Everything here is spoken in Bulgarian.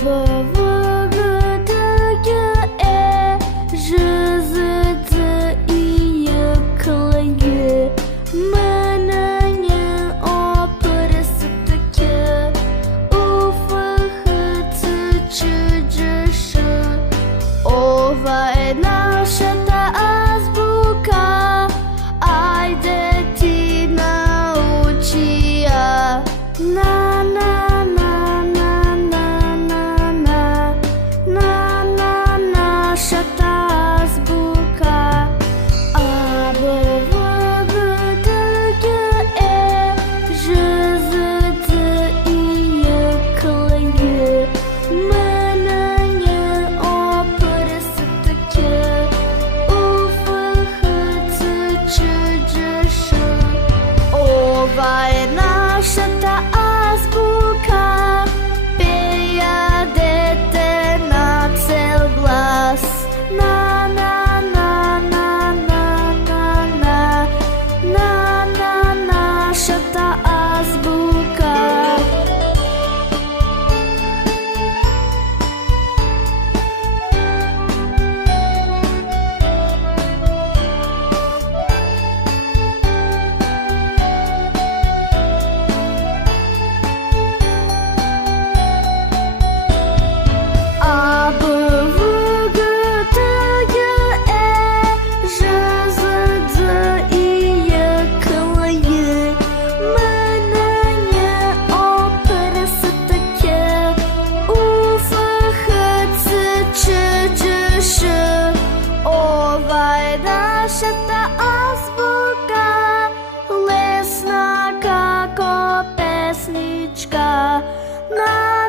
B, V, G, D, G, E, Ž, Z, D, I, J, K, L, M, N, N, O, P, R, S, T, Q, U, F, H, C, Ч, Đ, Ш. Ова е нашата азбука, ајде ти научи ја. На, на, на, на, на, на, на, на, на, нашата азбука. А, Б, В, Г, Д, Г, Е, Ж, З, Д, И, Ј, К, Л, М, Н, Н, О, П, Р, С, Т, Қ, У, Ф, Х, Ц, Ч, Đ, Ш. Ова е нашата азбука, пеја дете на цел глас. На, на, на, на, на, на, на, на, на, нашата азбука. А, Б, В, Г, Д, Г, Е, Ж, З, Д, И, Ј, К, Л, М, Н, Н, О, П, Р, С, Т, Қ, У, Ф, Х, Ц, Ч, Đ, Ш. Ова е нашата азбука, лесна како песничка. На